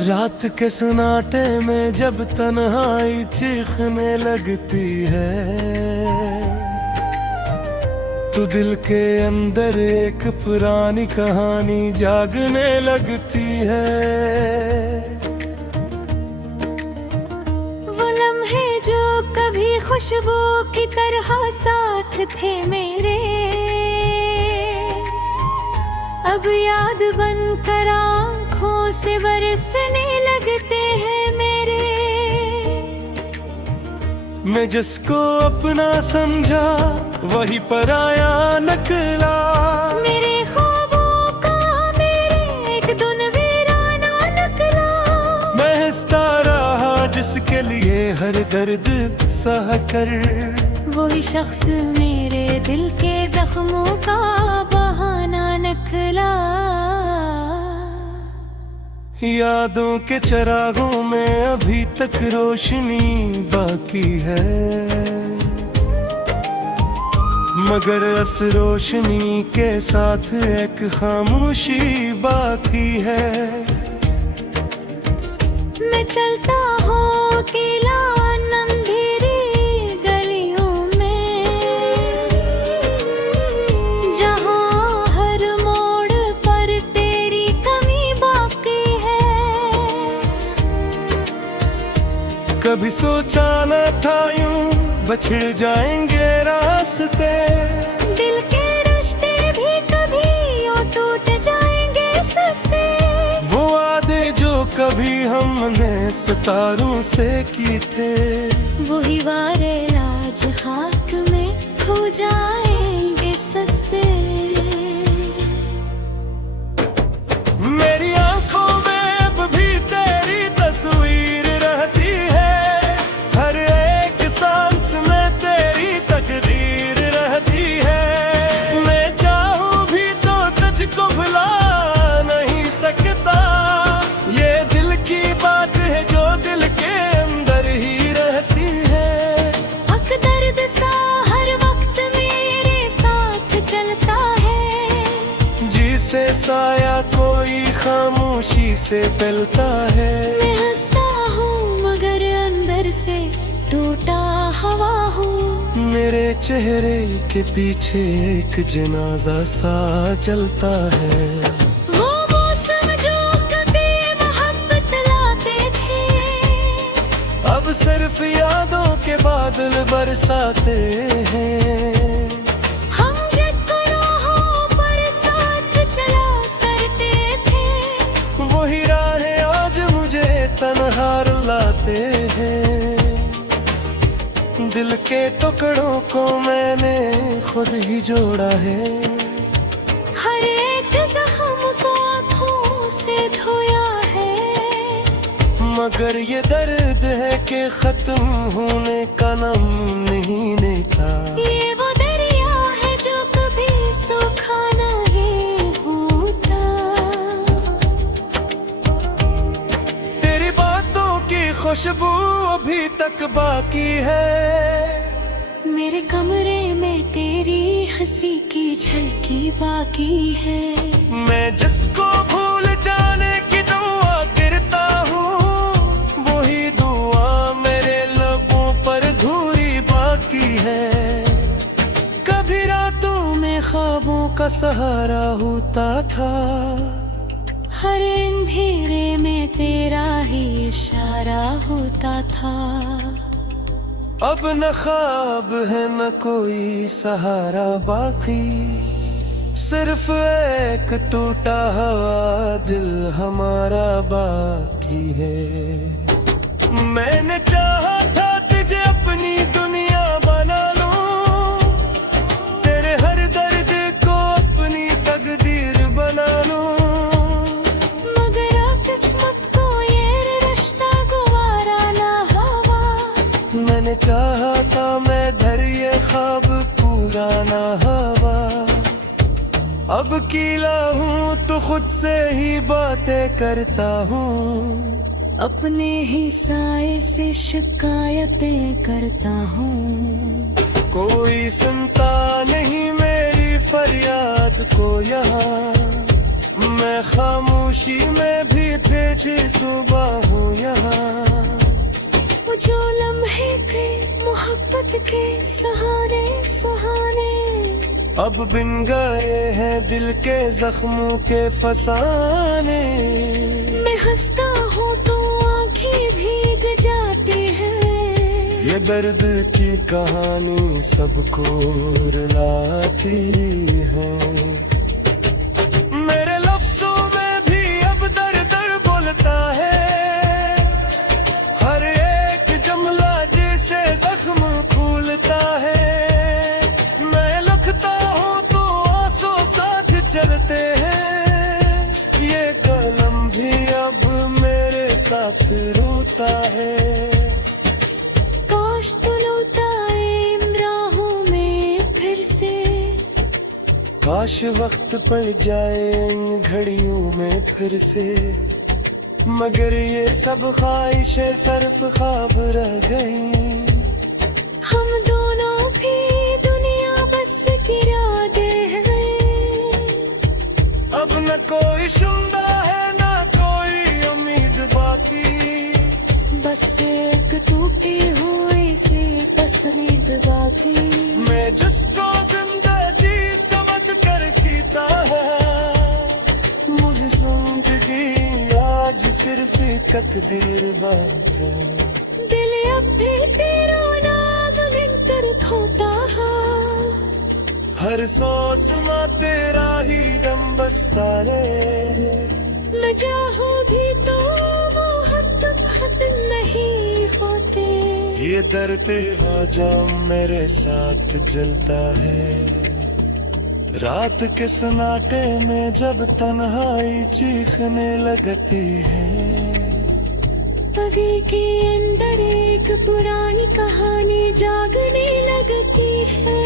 रात के सन्नाटे में जब तन्हाई चीखने लगती है, तो दिल के अंदर एक पुरानी कहानी जागने लगती है। वो लम्हे जो कभी खुशबू की तरह साथ थे मेरे, अब याद बनकर आँखों से बरसने लगते हैं मेरे। मैं जिसको अपना समझा वही पराया निकला, मेरे ख्वाबों का मेरे एक दिन वीराना निकला। मैं हंसता रहा जिसके लिए हर दर्द सह कर, वही शख्स मेरे दिल के जख्मों का बहाना निकला। यादों के चिरागों में अभी तक रोशनी बाकी है, मगर उस रोशनी के साथ एक खामोशी बाकी है। मैं चलता हूँ अकेला अंधेरी गलियों में, जहाँ हर मोड़ पर तेरी कमी बाकी है। कभी सोचा न था यूं बिछड़ जाएंगे रास्ते, दिल के रिश्ते भी कभी यूं टूट जाएंगे सस्ते। वो वादे जो कभी हमने सितारों से की थे, वही वारे लाज खाक में खो जाएंगे सस्ते। मेरी आंखों में अब भी तेरी तस्वीर रहती है, हर एक सांस में तेरी तकदीर रहती है। मैं चाहूं भी तो तुझको भुला नहीं सकता, ये दिल की बात है जो दिल के अंदर ही रहती है। हक दर्द सा हर वक्त मेरे साथ चलता है, जिसे साया कोई खामोशी से पिलता है। मैं हंसता हूँ मगर अंदर से टूटा हवा हूँ। मेरे चेहरे के पीछे एक जनाजा सा चलता है। वो मौसम जो कभी मोहब्बत लाते थे, अब सिर्फ यादों के बादल बरसाते हैं। हम जिद गुनाहों पर साथ चला करते थे, वही राहें आज मुझे तन्हा रुलाते हैं। दिल के टुकड़ों को मैंने खुद ही जोड़ा है, हर एक जख्म को आँखों से धोया है। मगर ये दर्द है कि खत्म होने का नाम नहीं लेता। ये वो दरिया है जो कभी सूखा नहीं होता। तेरी बातों की खुशबू अभी तक बाकी है, मेरे कमरे में तेरी हंसी की झलकी बाकी है। मैं जिसको भूल जाने की दुआ गिरता हूँ, वही दुआ मेरे लबों पर धूरी बाकी है। कभी रातों में ख्वाबों का सहारा होता था, हर अंधेरे में तेरा ही इशारा होता था। अब न ख्वाब है न कोई सहारा बाकी, सिर्फ एक टूटा हुआ दिल हमारा बाकी है। मैंने चाहा था तुझे अपनी दुनिया बना लूं, तेरे हर दर्द को अपनी तकदीर बना लूं, मगर अब किस्मत को ये रिश्ता गवारा ना हवा। मैंने चाहा था मैं धर ये ख्वाब पूरा ना हवा। अब कीला हूँ तो खुद से ही बातें करता हूँ, अपने ही साए से शिकायतें करता हूँ। कोई सुनता नहीं मेरी फरियाद को यहाँ, मैं खामोशी में भी तेजी सुबह हूँ यहाँ। वो जो लम्हे थे मोहब्बत के सहारे सहारे, अब बिन गए हैं दिल के जख्मों के फसाने। मैं हंसता हूँ तो आँखें भीग जाती हैं। ये दर्द की कहानी सबको रुलाती है। मेरे लफ्जों में भी अब दर दर बोलता है, हर एक जुमला जैसे जख्म फूलता है। मैं लिखता हूँ तो आंसू साथ चलते हैं, ये कलम भी अब मेरे साथ रोता है। काश तुलता इन राहों में फिर से, काश वक्त पड़ जाए इन घड़ियों में फिर से। मगर ये सब ख्वाहिशें सिर्फ ख्वाब रह गई। हम दोनों भी दुनिया बस गिराते हैं। अब न कोई सुनता है न कोई उम्मीद बाकी, बस एक टूटी हुई सी तस्वीर बाकी। मैं जिसको जिंदगी समझ कर जीता है, मुझे जिंदगी आज सिर्फ एक तकदीर बात है। दिल अब भी तेरा नाम लेकर खोता है, हर सांस में तेरा ही गम बसता है। मैं चाहूं भी तो वो हद नहीं होते। ये दर्द तेरा जाम मेरे साथ जलता है। रात के सन्नाटे में जब तन्हाई चीखने लगती है, पगी के अंदर एक पुरानी कहानी जागने लगती है।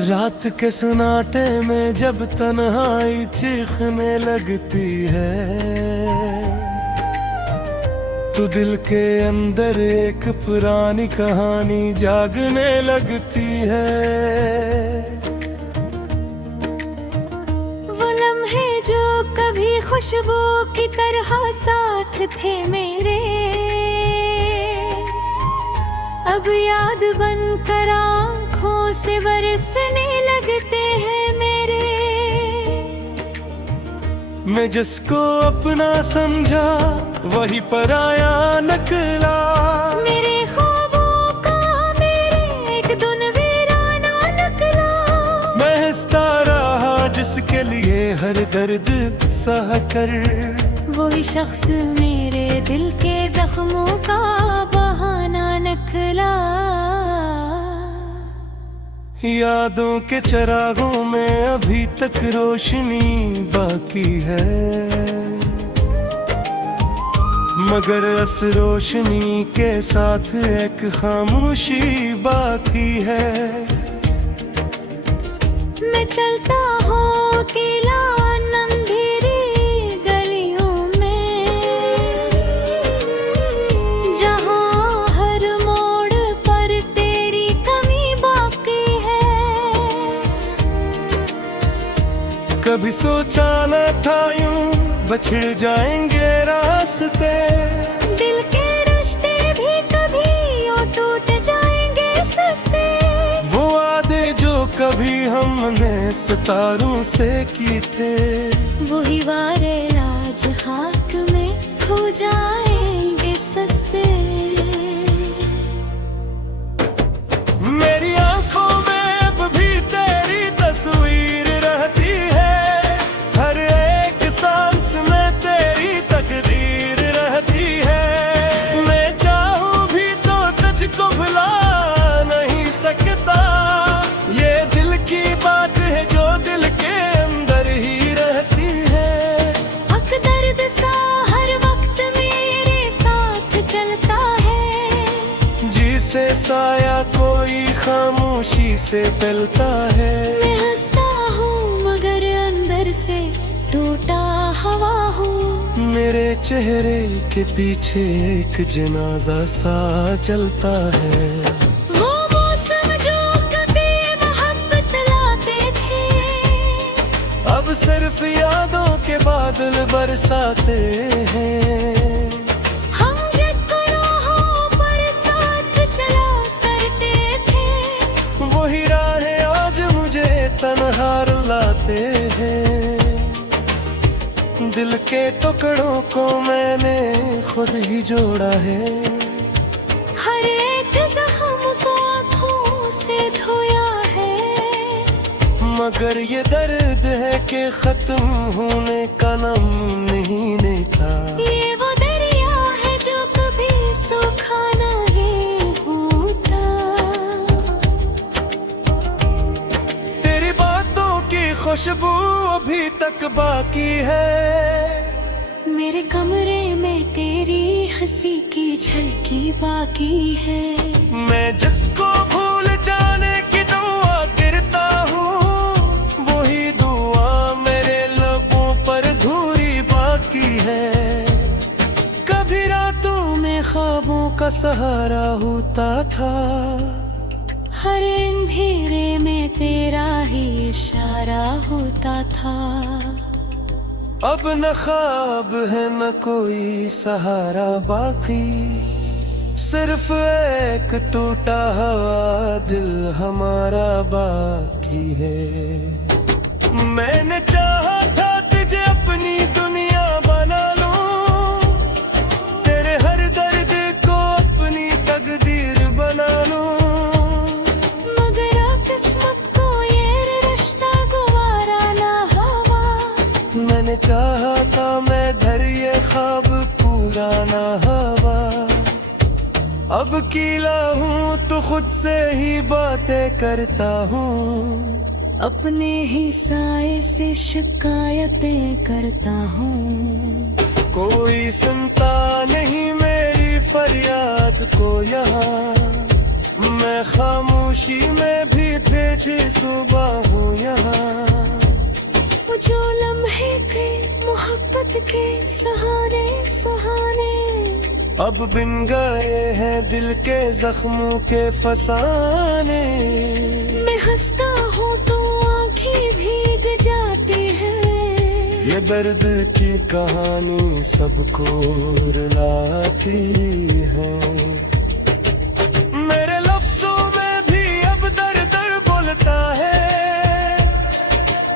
रात के सन्नाटे में जब तन्हाई चीखने लगती है, तो दिल के अंदर एक पुरानी कहानी जागने लगती है। वो लम्हे जो कभी खुशबू की तरह साथ थे मेरे, अब याद बनकर आँखों से बरसने लगते हैं मेरे। मैं जिसको अपना समझा वही पराया निकला। मेरे ख्वाबों का मेरे एक दिन वीराना निकला। मैं हंसता रहा जिसके लिए हर दर्द सह कर, वही शख्स मेरे दिल के जख्मों का बहाना निकला। यादों के चिरागों में अभी तक रोशनी बाकी है, मगर उस रोशनी के साथ एक खामोशी बाकी है। मैं चलता हूँ अकेला अंधेरी गलियों में, जहाँ हर मोड़ पर तेरी कमी बाकी है। कभी सोचा न था यूं बछड़ जाएंगे रास्ते, दिल के रिश्ते भी कभी यूं टूट जाएंगे सस्ते। वो वादे जो कभी हमने सितारों से की थे, वही वारे आज खाक में खो जाएंगे सस्ते। मेरी आंखों में अब भी तेरी तस्वीर रहती है, हर एक सांस में तेरी तकदीर रहती है। मैं चाहूं भी तो तुझको भुला नहीं सकता, ये दिल की बात है जो दिल के अंदर ही रहती है। हक दर्द सा हर वक्त मेरे साथ चलता है, जिसे साया कोई खामोशी से पिलता है। मैं हंसता हूँ मगर अंदर से टूटा हवा हूँ। मेरे चेहरे के पीछे एक जनाजा सा चलता है। वो मौसम जो कभी मोहब्बत लाते थे, अब सिर्फ यादों के बादल बरसाते हैं। हम जिन गुनाहों पर साथ चला करते थे, वही राहें आज मुझे तन्हा रुलाते हैं। दिल के टुकड़ों को मैंने खुद ही जोड़ा है। हर एक जख्म को आँखों से धोया है। मगर ये दर्द है कि खत्म होने का नाम नहीं लेता। ये वो दरिया है जो कभी सूखा नहीं होता। तेरी बातों की खुशबू अभी तक बाकी है। मेरे कमरे में तेरी हंसी की झलकी बाकी है। मैं जिसको भूल जाने की दुआ गिरता हूँ, वही दुआ मेरे लबों पर धूरी बाकी है। कभी रातों में ख्वाबों का सहारा होता था। हर अंधेरे में तेरा ही इशारा होता था। अब न ख्वाब है न कोई सहारा बाकी, सिर्फ एक टूटा हुआ दिल हमारा बाकी है। मैंने चाहा था तुझे अपनी दुनिया बना लूं, तेरे हर दर्द को अपनी तकदीर बना लूं। मगर किस्मत को ये रिश्ता गुवारा ना हुआ। मैंने चाहा था मैं घर ये ख्वाब पूरा ना हुआ। अब कीला हूँ तो खुद से ही बातें करता हूँ। अपने ही साए से शिकायतें करता हूँ। कोई सुनता नहीं मेरी फरियाद को यहाँ। मैं खामोशी में भी भेजे सुबह हूँ यहाँ। वो जो लम्हे थे मोहब्बत के सहारे सहारे, अब बिन गए हैं दिल के जख्मों के फसाने। मैं हंसता हूँ तो आँखें भीग जाती हैं। ये दर्द की कहानी सबको रुलाती है। मेरे लफ्जों में भी अब दर दर बोलता है।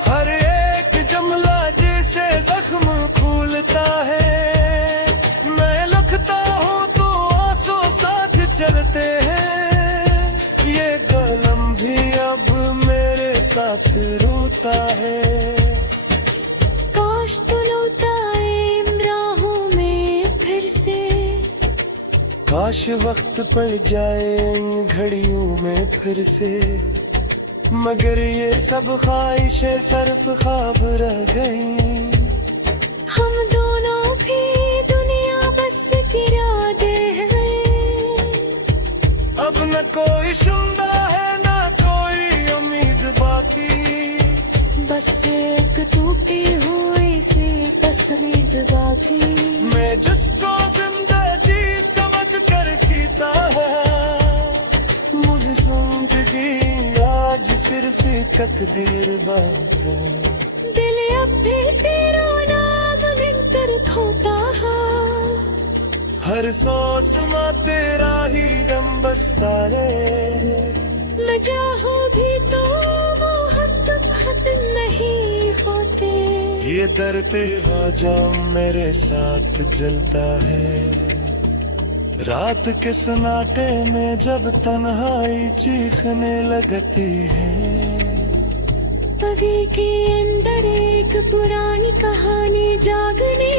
हर एक जुमला जैसे जख्म खोलता है। मैं लिखता हूँ तो आंसू साथ चलते हैं। ये कलम भी अब मेरे साथ रोता है। काश तू लौटा इन राहों में फिर से। काश वक्त पड़ जाए इन घड़ियों में फिर से। मगर ये सब ख्वाहिशें सिर्फ ख्वाब रह गई। हम दोनों भी दुनिया बस गिराते हैं। अब न कोई सुनता है न कोई उम्मीद बाकी। बस एक टूटी हुई सी तस्वीर बाकी। मैं जिसको जिंदगी समझ कर जीता है, मुझे जिंदगी आज सिर्फ तकदीर बात है। दिल अब भी तेरा नाम लेकर धोता है। हर सांस में तेरा ही गम बसता है। न चाहो भी तो मोहब्बत नहीं होते। ये दर्द जाम मेरे साथ जलता है। रात के सन्नाटे में जब तन्हाई चीखने लगती है। बगी के अंदर एक पुरानी कहानी जागने